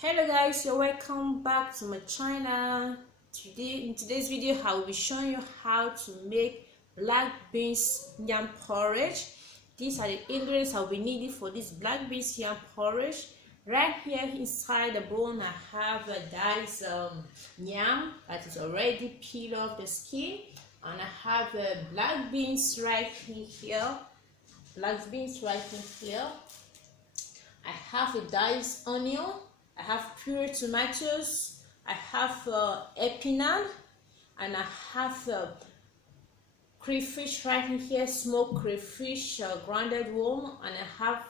Hello guys, you're welcome back to my channel. In today's video I will be showing you how to make black beans yam porridge. These are the ingredients I'll be needing for this black beans yam porridge. Right here inside the bowl I have diced yam that is already peeled off the skin, and I have black beans right here. I have a diced onion. I have puree tomatoes, I have epinal, and I have crayfish right in here, smoked crayfish, grounded warm, and I have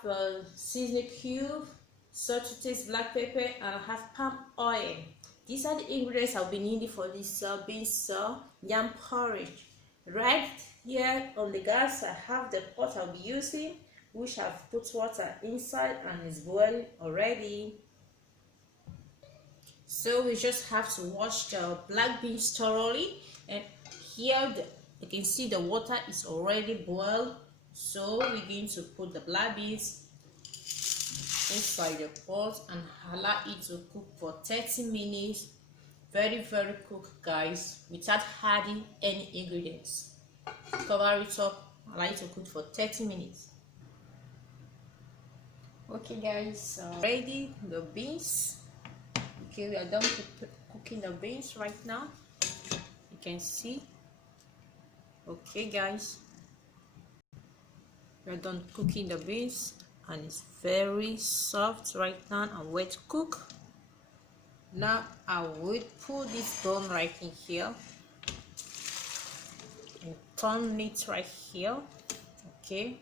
seasoning cube, salt to taste, black pepper, and I have palm oil. These are the ingredients I'll be needing for this beans yam porridge. Right here on the gas, I have the pot I'll be using, which I've put water inside and is boiling already. So we just have to wash the black beans thoroughly, and here you can see the water is already boiled. So we're going to put the black beans inside the pot and allow it to cook for 30 minutes. Very cook, guys, without adding any ingredients. Cover it up, allow it to cook for 30 minutes. Okay guys, ready the beans. Okay, we are done cooking the beans right now. You can see. Okay guys, we are done cooking the beans and it's very soft right now and wet to cook. Now I will put this bone right in here and turn it right here. Okay,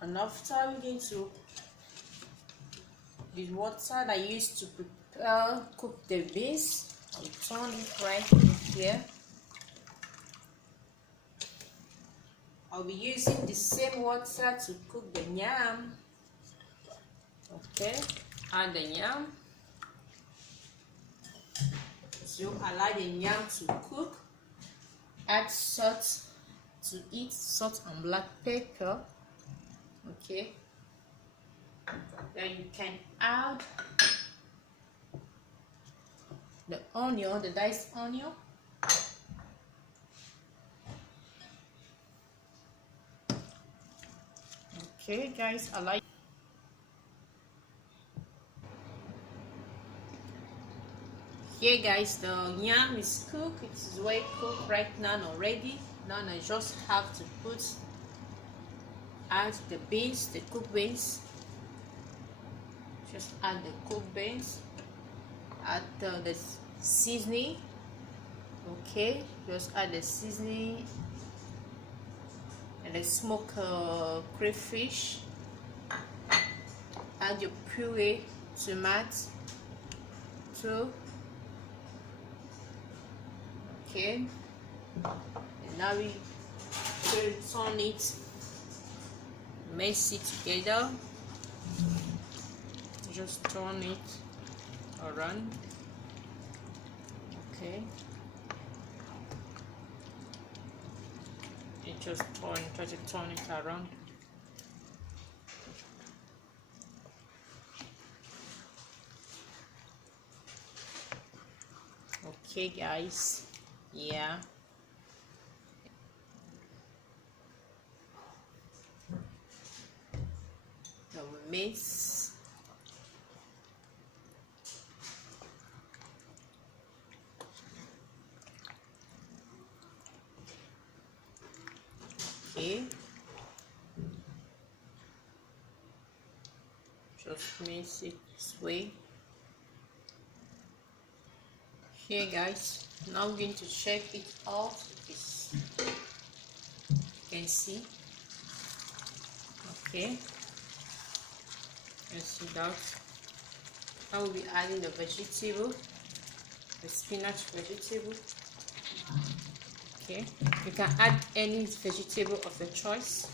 and after we're going to the water that I used to cook the beans, I'll turn it right in here. I'll be using the same water to cook the yam. Okay, add the yam. So allow the yam to cook. Add salt to it, salt and black pepper. Okay. Then you can add the onion, the diced onion. Okay guys, I like. Here guys, the yam is cooked. It is well cooked right now already. Now I just have to add the beans, the cooked beans. Just add the cooked beans, add the seasoning. Okay, just add the seasoning and the smoked crayfish. Add your puree tomato. Okay, and now we turn it, mix it together. Just turn it around. Okay, and just try to turn it around. Okay guys, yeah, now we mix. Okay, just mix it this way. Here guys, now I'm going to check it out. You can see. Okay, you see that. I will be adding the vegetable, the spinach vegetable. Okay, you can add any vegetable of your choice.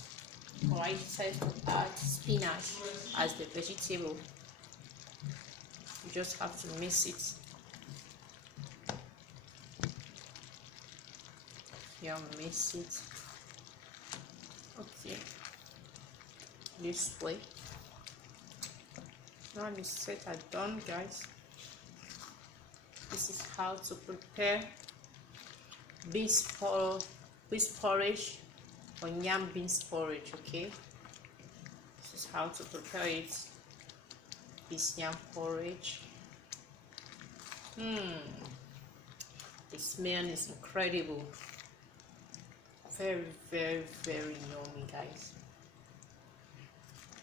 I decided to add spinach as the vegetable. You just have to mix it. Here, mix it. Okay, this way. Now the set are done, guys. This is how to prepare beans porridge or yam beans porridge. Okay, this is how to prepare it. This yam porridge. The smell is incredible. Very, very, very yummy, guys.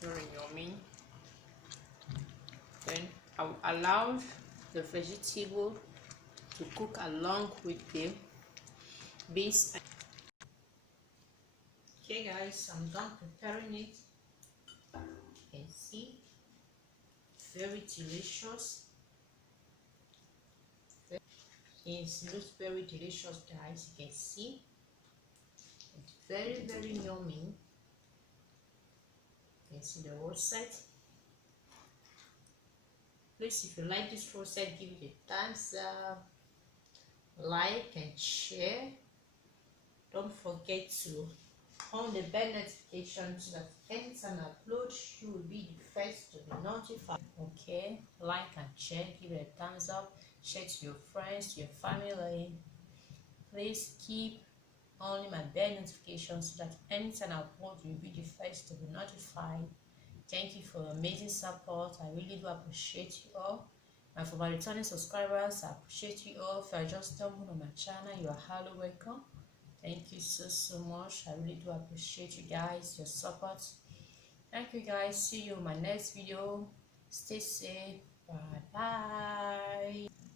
Very yummy. Then I'll allow the vegetable to cook along with the beans. Okay, guys, I'm done preparing it. You can see, very delicious. It looks very delicious, guys. You can see it's very, very yummy. You can see the roasted. Please, if you like this roasted, give it a thumbs up, like and share. Don't forget to on the bell notification so that anytime I upload, you will be the first to be notified. Okay, like and share, give it a thumbs up, share to your friends, to your family. Please keep on my bell notification so that anytime I upload, you will be the first to be notified. Thank you for your amazing support. I really do appreciate you all. And for my returning subscribers, I appreciate you all. If you are just stumbled on my channel, you are highly welcome. Thank you so much. I really do appreciate you guys, your support. Thank you guys. See you in my next video. Stay safe. Bye bye.